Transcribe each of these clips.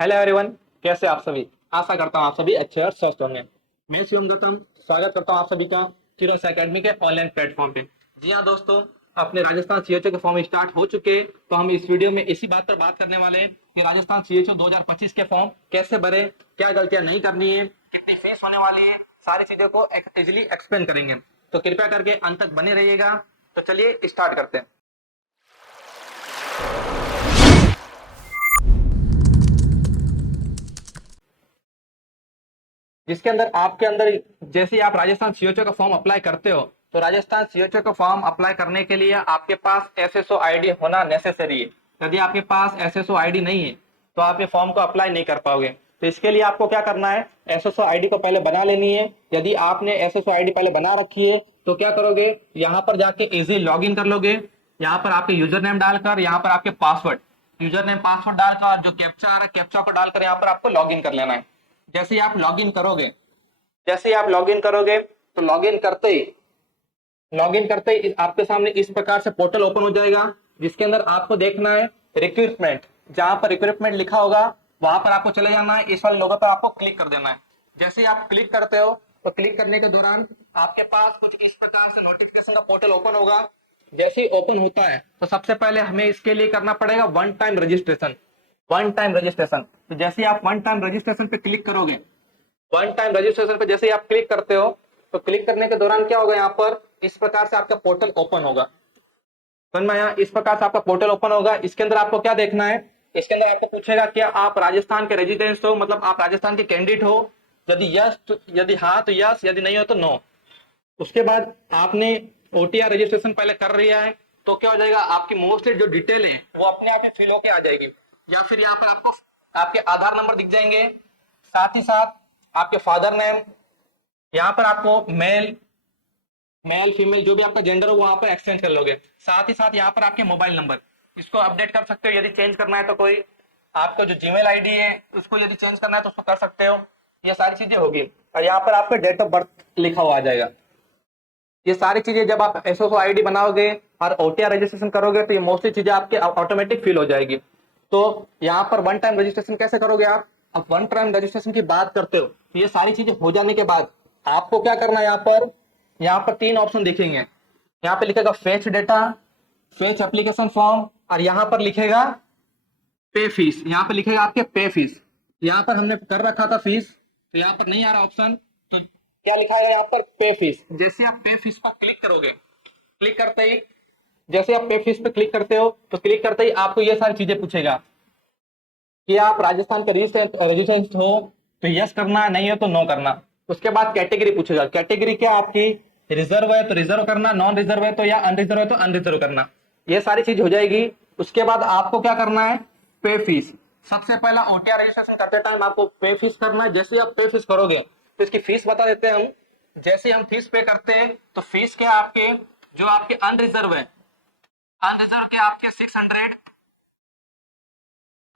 Hello everyone. कैसे आप सभी? आशा करता हूँ आप सभी अच्छे और स्वस्थ होंगे। मैं शिवम गौतम स्वागत करता हूँ आप सभी का चिरोस एकेडमी के ऑनलाइन प्लेटफॉर्म पे। जी हाँ दोस्तों, अपने राजस्थान सीएचओ के फॉर्म स्टार्ट हो चुके हैं, तो हम इस वीडियो में इसी बात पर बात करने वाले हैं कि राजस्थान सीएचओ 2025 के फॉर्म कैसे भरे, क्या गलतियां नहीं करनी है, कितनी फीस होने वाली है, सारी चीजों को इजिली एक्सप्लेन करेंगे। तो कृपया करके अंत तक बने रहिएगा। तो चलिए स्टार्ट करते हैं। जिसके अंदर आपके अंदर जैसे ही आप राजस्थान सीओचओ का फॉर्म अप्लाई करते हो, तो राजस्थान सीओचओ का फॉर्म अप्लाई करने के लिए आपके पास एसएसओ आईडी होना नेसेसरी है। यदि आपके पास एसएसओ आईडी नहीं है तो आप ये फॉर्म को अप्लाई नहीं कर पाओगे। तो इसके लिए आपको क्या करना है, एसएसओ आईडी को पहले बना लेनी है। यदि आपने एसएसओ आईडी पहले बना रखी है तो क्या करोगे, यहाँ पर जाके इजी लॉग इन कर लोगे। यहाँ पर आपके यूजर नेम डालकर, यहाँ पर आपके पासवर्ड, यूजर नेम पासवर्ड डालकर, जो कैप्चा आ रहा है कैप्चा को डालकर यहाँ पर आपको लॉग इन कर लेना है। जैसे ही आप लॉगिन करोगे जैसे ही आप लॉगिन करोगे तो लॉगिन करते ही आपके सामने इस प्रकार से पोर्टल ओपन हो जाएगा, जिसके अंदर आपको देखना है रिक्रूटमेंट। जहां पर रिक्रूटमेंट लिखा होगा वहां पर आपको चले जाना है, इस वाले लोगो पर आपको क्लिक कर देना है। जैसे ही आप क्लिक करते हो तो क्लिक करने के दौरान आपके पास कुछ इस प्रकार से नोटिफिकेशन का पोर्टल ओपन होगा। जैसे ही ओपन होता है तो सबसे पहले हमें इसके लिए करना पड़ेगा वन टाइम रजिस्ट्रेशन। तो जैसे ही आप वन टाइम रजिस्ट्रेशन पे क्लिक करोगे, वन टाइम रजिस्ट्रेशन पे जैसे ही आप क्लिक करते हो तो क्लिक करने के दौरान क्या होगा, यहाँ पर इस प्रकार से आपका पोर्टल ओपन होगा। यहाँ इस प्रकार से आपका पोर्टल ओपन होगा। इसके अंदर आपको क्या देखना है, इसके अंदर आपको पूछेगा क्या आप राजस्थान के रेजिडेंस हो, मतलब आप राजस्थान के कैंडिडेट हो। यदि यस तो, यदि हाँ तो यस, यदि नहीं हो तो नो। उसके बाद आपने ओटीआर रजिस्ट्रेशन पहले कर लिया है तो क्या हो जाएगा, आपकी मोस्टली जो डिटेल है वो अपने आप ही फिल होके आ जाएगी। या फिर यहाँ पर आपको आपके आधार नंबर दिख जाएंगे, साथ ही साथ आपके फादर नेम, यहाँ पर आपको मेल मेल फीमेल जो भी आपका जेंडर हो वहां पर एक्सचेंज कर लोगे। साथ ही साथ यहाँ पर आपके मोबाइल नंबर, इसको अपडेट कर सकते हो। यदि चेंज करना है तो कोई आपका जो जीमेल आईडी है उसको यदि चेंज करना है तो उसको कर सकते हो। ये सारी चीजें होगी। और यहाँ पर आपका डेट ऑफ बर्थ लिखा हुआ आ जाएगा। ये सारी चीजें जब आप एसओसो आईडी बनाओगे और ओटीआर रजिस्ट्रेशन करोगे तो ये मोस्टली चीजें आपके ऑटोमेटिक फिल हो जाएगी। तो यहाँ पर वन टाइम रजिस्ट्रेशन कैसे करोगे आप, अब वन टाइम रजिस्ट्रेशन की बात करते हो तो ये सारी चीजें हो जाने के बाद आपको क्या करना है, यहाँ पर तीन ऑप्शन दिखेंगे। यहाँ पे लिखेगा fetch data, fetch application form, और यहाँ पर लिखेगा पे फीस। यहाँ पे लिखेगा आपके पे फीस। यहाँ पर हमने कर रखा था फीस, तो यहाँ पर नहीं आ रहा ऑप्शन, तो क्या लिखा है यहाँ पर पे फीस। जैसे आप पे फीस पर क्लिक करोगे, क्लिक करते ही जैसे आप पे फीस पे क्लिक करते हो तो क्लिक करते ही आपको ये सारी चीजें पूछेगा कि आप राजस्थान के रजिस्ट्रेंट हो तो यस करना, नहीं हो तो नो करना। उसके बाद कैटेगरी पूछेगा, कैटेगरी क्या आपकी रिजर्व है तो रिजर्व करना, नॉन रिजर्व है तो या अनरिजर्व है तो अनरिजर्व करना। ये सारी चीज हो जाएगी। उसके बाद आपको क्या करना है, पे फीस। सबसे पहला ओटीआर रजिस्ट्रेशन करते टाइम आपको पे फीस करना है। जैसे आप पे फीस करोगे तो इसकी फीस बता देते हैं हम। जैसे हम फीस पे करते हैं तो फीस क्या आपके, जो आपके अनरिजर्व है, अनरिजर्व के आपके 600,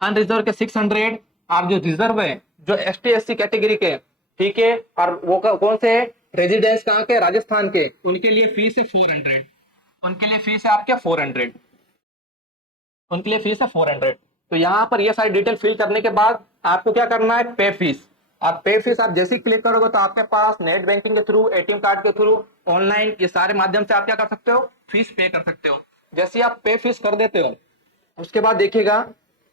अनरिजर्व के 600, आप जो रिजर्व है जो एसटी एससी कैटेगरी के, ठीक है, और वो कौन से रेजिडेंस कहाँ के, राजस्थान के, उनके लिए फीस है 400। उनके लिए फीस है आपके 400, उनके लिए फीस है 400। तो यहाँ पर ये सारी डिटेल फिल करने के बाद आपको क्या करना है, पे फीस। आप पे फीस आप जैसे ही क्लिक करोगे तो आपके पास नेट बैंकिंग के थ्रू, एटीएम कार्ड के थ्रू, ऑनलाइन, ये सारे माध्यम से आप क्या कर सकते हो, फीस पे कर सकते हो। जैसे आप पे फीस कर देते हो उसके बाद देखिएगा,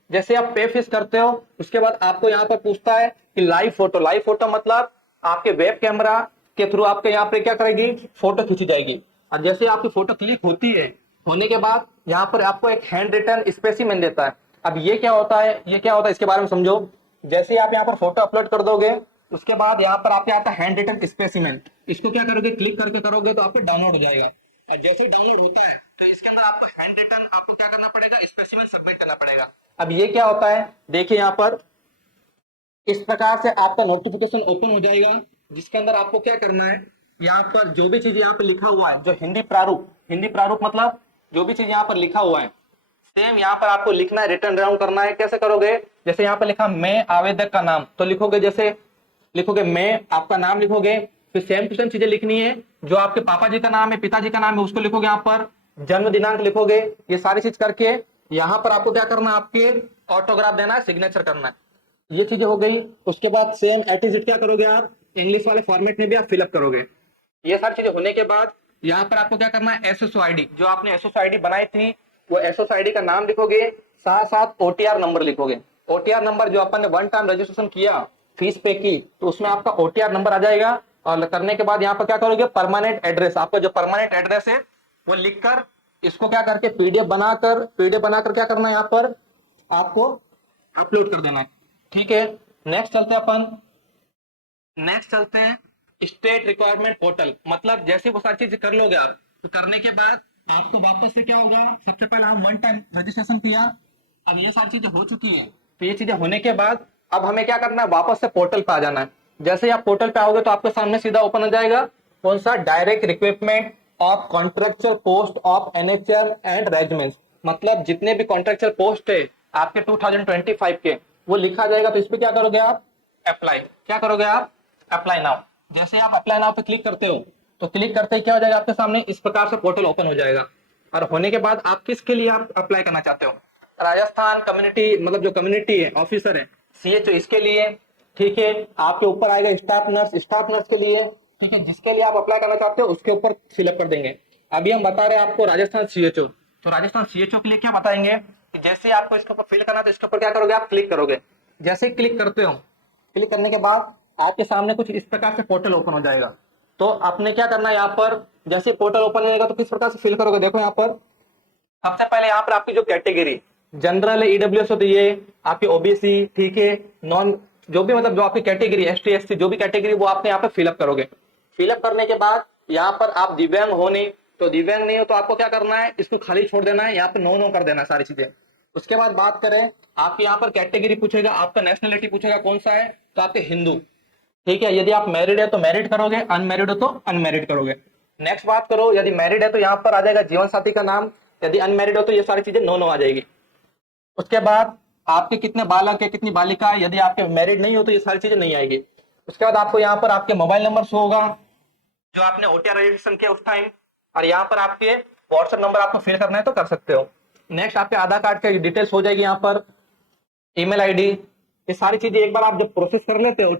जैसे आप पे फीस करते हो उसके बाद आपको यहाँ पर पूछता है कि लाइव फोटो। लाइव फोटो मतलब आपके वेब कैमरा के थ्रू आपके यहाँ पे क्या करेगी, फोटो खींची जाएगी। और जैसे आपकी फोटो क्लिक होती है, होने के बाद यहाँ पर आपको एक हैंड रिटन स्पेसिमेन देता है। अब ये क्या होता है, ये क्या होता है इसके बारे में समझो। जैसे ही आप यहाँ पर फोटो अपलोड कर दोगे उसके बाद यहाँ पर आपके आता है हैंड रिटन स्पेसिमेन। इसको क्या करोगे, क्लिक करके करोगे तो आपको डाउनलोड हो जाएगा। और जैसे ही डाउनलोड होता है तो इसके अंदर आपको हैंड रिटन आपको क्या करना पड़ेगा, स्पेसिमेन सबमिट करना पड़ेगा। अब ये क्या होता है, देखिए यहाँ पर इस प्रकार से आपका नोटिफिकेशन ओपन हो जाएगा, जिसके अंदर आपको क्या करना है, यहाँ पर जो भी चीज यहाँ पर लिखा हुआ है, जो हिंदी प्रारूप मतलब जो भी चीज यहाँ पर लिखा हुआ है सेम यहाँ पर आपको लिखना है, रिटर्न डाउन करना है। कैसे करोगे, जैसे यहाँ पर लिखा मैं आवेदक का नाम, तो लिखोगे, जैसे लिखोगे मैं आपका नाम लिखोगे, फिर सेम टू सेम चीजें लिखनी है। जो आपके पापा जी का नाम है, पिताजी का नाम है, उसको लिखोगे, यहाँ पर जन्म दिनांक लिखोगे। ये सारी चीज करके यहाँ पर आपको क्या करना है, आपके ऑटोग्राफ देना है, सिग्नेचर करना है। ये चीजें हो गई। उसके बाद सेम एट इज इट क्या करोगे आप, इंग्लिश वाले फॉर्मेट में भी आप फिलअप करोगे। ये सारी चीजें होने के बाद यहाँ पर आपको क्या करना है, एसएसओ आईडी, जो आपने एसएसओ आईडी बनाई थी वो एसएसओ आईडी का नाम लिखोगे, साथ साथ ओटीआर नंबर लिखोगे। ओटीआर नंबर जो अपन ने वन टाइम रजिस्ट्रेशन किया, फीस पे की, तो उसमें आपका ओटीआर नंबर आ जाएगा। और करने के बाद यहाँ पर क्या करोगे, परमानेंट एड्रेस, आपका जो परमानेंट एड्रेस है वो लिखकर इसको क्या करके पीडीएफ बनाकर क्या करना है, यहाँ पर आपको अपलोड कर देना है। ठीक है, नेक्स्ट चलते हैं स्टेट रिक्वायरमेंट पोर्टल। मतलब जैसे वो सारी चीज कर लोगे आप, तो करने के बाद आपको वापस से क्या होगा, सबसे पहले हम वन टाइम रजिस्ट्रेशन किया, अब ये सारी चीजें हो चुकी है, तो ये चीजें होने के बाद अब हमें क्या करना है, वापस से पोर्टल पे आ जाना है। जैसे ही आप पोर्टल पे आओगे तो आपके सामने सीधा ओपन हो जाएगा कौन सा, direct recruitment of contractual post of NHM and regiments. मतलब जितने भी कॉन्ट्रेक्चुअल पोस्ट है आपके 2025 के, वो लिखा जाएगा। तो इस पे क्या करोगे आप, अप्लाई, क्या करोगे आप, अप्लाई नाउ। जैसे आप अप्लाई नाउ पे क्लिक करते हो, तो क्लिक करते ही क्या हो जाएगा, आपके सामने इस प्रकार से पोर्टल ओपन हो जाएगा। और होने के बाद आप किसके लिए आप अप्लाई करना चाहते हो, राजस्थान कम्युनिटी, मतलब जो कम्युनिटी है ऑफिसर है सीएचओ, इसके लिए। ठीक है, आपके ऊपर आएगा स्टाफ नर्स के लिए। ठीक है, जिसके लिए आप अप्लाई करना चाहते हो उसके ऊपर फिलअप कर देंगे। अभी हम बता रहे हैं आपको राजस्थान सीएचओ, तो राजस्थान सीएचओ के लिए क्या बताएंगे कि जैसे आपको इसके ऊपर फिल करना, तो इसके ऊपर क्या करोगे, आप क्लिक करोगे। जैसे क्लिक करते हो, क्लिक करने के बाद आपके सामने कुछ इस प्रकार से पोर्टल ओपन हो जाएगा। तो आपने क्या करना है, यहाँ पर जैसे पोर्टल ओपन हो जाएगा तो किस प्रकार से फिल करोगे, देखो यहाँ पर सबसे पहले यहाँ पर आपकी जो कैटेगरी जनरल है, ईडब्ल्यूएस होती है, आपकी ओबीसी, ठीक है, नॉन, जो भी मतलब जो आपकी कैटेगरी एसटी एससी जो भी कैटेगरी, वो आपने यहाँ पे फिलअप करोगे। फिलअप करने के बाद यहाँ पर आप दिव्यांग हो नहीं, तो दिव्यांग नहीं हो तो आपको क्या करना है, इसको खाली छोड़ देना है, यहाँ पे नो नो कर देना है सारी चीजें। उसके बाद बात करें, आपके यहाँ पर कैटेगरी पूछेगा, आपका नेशनलिटी पूछेगा कौन सा है, तो आपके हिंदू। ठीक है, यदि आप मैरिड है तो मैरिड करोगे, अनमैरिड हो तो अनमैरिड करोगे। नेक्स्ट बात करो, यदि मैरिड है तो यहाँ पर आ जाएगा जीवन साथी का नाम, यदि अनमैरिड हो तो ये सारी चीजें नो नो आ जाएगी। उसके बाद आपके कितने बालक है, कितनी बालिका है, यदि आपके मैरिड नहीं हो तो ये सारी चीजें नहीं आएगी। उसके बाद आपको यहाँ पर आपके मोबाइल नंबर शो होगा जो आपने ओटीआर रजिस्ट्रेशन किया उस टाइम, और यहाँ पर आपके व्हाट्सएप नंबर आपको फिल करना है तो कर सकते हो। नेक्स्ट आपके आधार कार्ड की डिटेल्स हो जाएगी यहाँ पर, ईमेल आईडी, ये सारी चीजें एक बार आप जब प्रोसेस कर लेते हो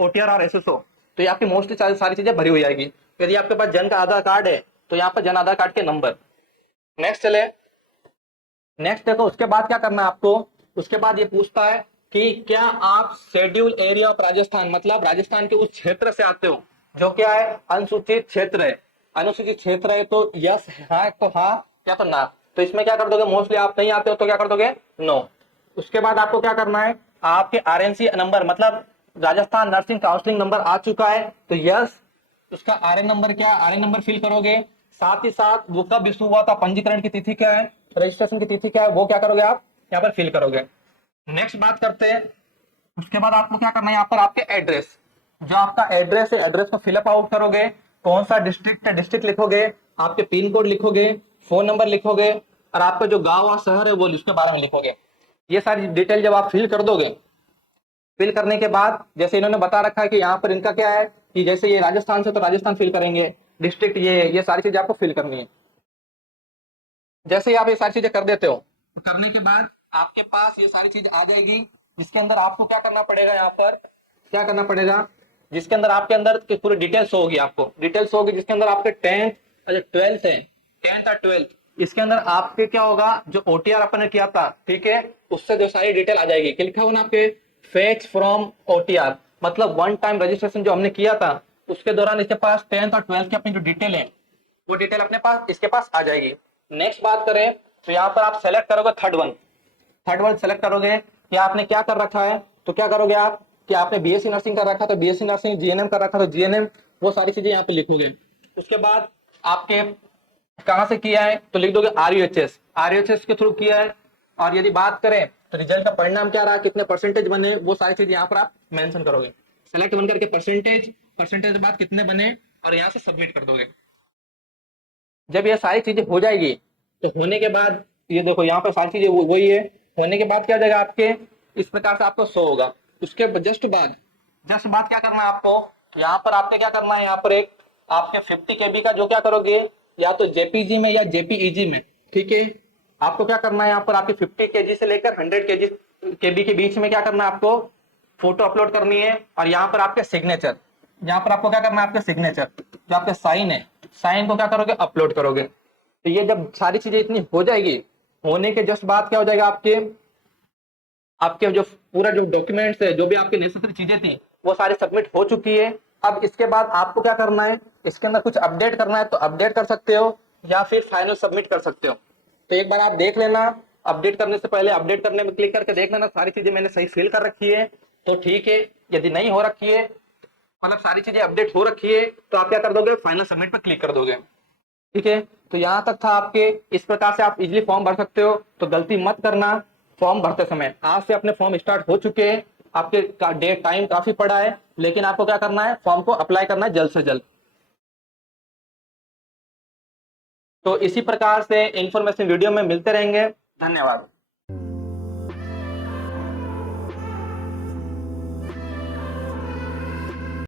ओटीआर और एसएसओ, तो ये आपकी मोस्टली सारी चीजें भरी हो जाएगी। यदि आपके पास जन का आधार कार्ड है तो यहाँ पर जन आधार कार्ड के नंबर। नेक्स्ट चले, नेक्स्ट देखो उसके बाद क्या करना है आपको, उसके बाद ये पूछता है कि क्या आप शेड्यूल एरिया ऑफ राजस्थान, मतलब राजस्थान के उस क्षेत्र से आते हो जो क्या है, अनुसूचित क्षेत्र है। अनुसूचित क्षेत्र है तो यस, हाँ तो हाँ, या तो ना। तो इसमें क्या कर दोगे, मोस्टली आप नहीं आते हो तो क्या कर दोगे, नो। उसके बाद आपको क्या करना है, आपके आरएनसी नंबर, मतलब राजस्थान नर्सिंग काउंसलिंग नंबर आ चुका है तो यस, उसका आरएन नंबर क्या, आरएन नंबर फिल करोगे। साथ ही साथ वो कब इशू हुआ था, पंजीकरण की तिथि क्या है, रजिस्ट्रेशन की तिथि क्या है, वो क्या करोगे आप यहाँ पर फिल करोगे। नेक्स्ट बात करते हैं, उसके बाद आपको क्या करना है, यहाँ पर आपके एड्रेस, जो आपका एड्रेस है एड्रेस को फिलअप आउट करोगे। कौन सा डिस्ट्रिक्ट है डिस्ट्रिक्ट लिखोगे, आपके पिन कोड लिखोगे, फोन नंबर लिखोगे, और आपका जो गांव और शहर है वो उसके बारे में लिखोगे। ये सारी डिटेल जब आप फिल कर दोगे, फिल करने के बाद जैसे इन्होंने बता रखा है कि यहाँ पर इनका क्या है कि जैसे ये राजस्थान से तो राजस्थान फिल करेंगे, डिस्ट्रिक्ट ये सारी चीजें आपको फिल करनी है। जैसे ही आप ये सारी चीजें कर देते हो, करने के बाद आपके पास ये सारी चीज आ जाएगी, जिसके अंदर आपको क्या करना पड़ेगा, यहाँ पर क्या करना पड़ेगा, जिसके अंदर आपके अंदर की पूरी डिटेल्स होगी, आपको डिटेल्स होगी जिसके अंदर आपके 10th और 12th है, 10th और 12th, इसके अंदर आपके क्या होगा, जो ओटीआर अपन ने किया था, ठीक है, उससे जो सारी डिटेल आ जाएगी। क्या लिखा हुआ ना आपके, फेच फ्रॉम ओटीआर, मतलब वन टाइम रजिस्ट्रेशन जो हमने किया था उसके दौरान इसके पास 10th और 12th की अपनी जो डिटेल है वो डिटेल अपने पास इसके पास आ जाएगी। नेक्स्ट बात करें तो यहाँ पर आप सेलेक्ट करोगे थर्ड वन सेलेक्ट करोगे कि आपने क्या कर रखा है, तो क्या करोगे आप कि आपने बीएससी नर्सिंग कर रखा तो बीएससी नर्सिंग, जीएनएम कर रखा तो जीएनएम, वो सारी चीजें यहाँ पे लिखोगे। उसके बाद आपके कहाँ से किया है तो लिख दोगे आरयूएचएस के थ्रू किया है। और यदि बात करें तो रिजल्ट का परिणाम क्या रहा, कितने परसेंटेज बने, वो सारी चीज यहाँ पर आप मेंशन करोगे। सेलेक्ट वन करके परसेंटेज के बाद कितने बने और यहाँ से सबमिट कर दोगे। जब ये सारी चीजें हो जाएगी तो होने के बाद ये देखो यहाँ पे सारी चीजें वही है, होने के बाद क्या हो जाएगा आपके इस प्रकार से आपको शो होगा। उसके जस्ट बाद क्या करना है आपको, यहाँ पर आपके क्या करना है, यहाँ पर एक आपके 50 केबी का जो क्या करोगे, या तो जेपीजी में या जेपीईजी में, ठीक है, आपको क्या करना है यहाँ पर आपके 50 केजी से लेकर 100 केबी के बीच में क्या करना है आपको फोटो अपलोड करनी है, और यहाँ पर आपके सिग्नेचर, यहाँ पर आपको क्या करना है, आपके सिग्नेचर जो आपके साइन है, साइन को क्या करोगे, अपलोड करोगे। तो ये जब सारी चीजें इतनी हो जाएगी, होने के जस्ट बाद क्या हो जाएगा, आपके आपके जो पूरा जो डॉक्यूमेंट्स है, जो भी आपकी नेसेसरी चीजें थी, वो सारी सबमिट हो चुकी है। अब इसके बाद आपको क्या करना है, इसके अंदर कुछ अपडेट करना है तो अपडेट कर सकते हो, या फिर फाइनल सबमिट कर सकते हो। तो एक बार आप देख लेना, अपडेट करने से पहले अपडेट करने में क्लिक करके देख लेना सारी चीजें मैंने सही फिल कर रखी है तो ठीक है। यदि नहीं हो रखी है, मतलब सारी चीजें अपडेट हो रखी है, तो आप क्या कर दोगे, फाइनल सबमिट पर क्लिक कर दोगे। ठीक है, तो यहाँ तक था आपके। इस प्रकार से आप इजिली फॉर्म भर सकते हो। तो गलती मत करना फॉर्म भरते समय। आज से अपने फॉर्म स्टार्ट हो चुके हैं, आपके डेट टाइम काफी पड़ा है, लेकिन आपको क्या करना है, फॉर्म को अप्लाई करना है जल्द से जल्द। तो इसी प्रकार से इंफॉर्मेशन वीडियो में मिलते रहेंगे। धन्यवाद।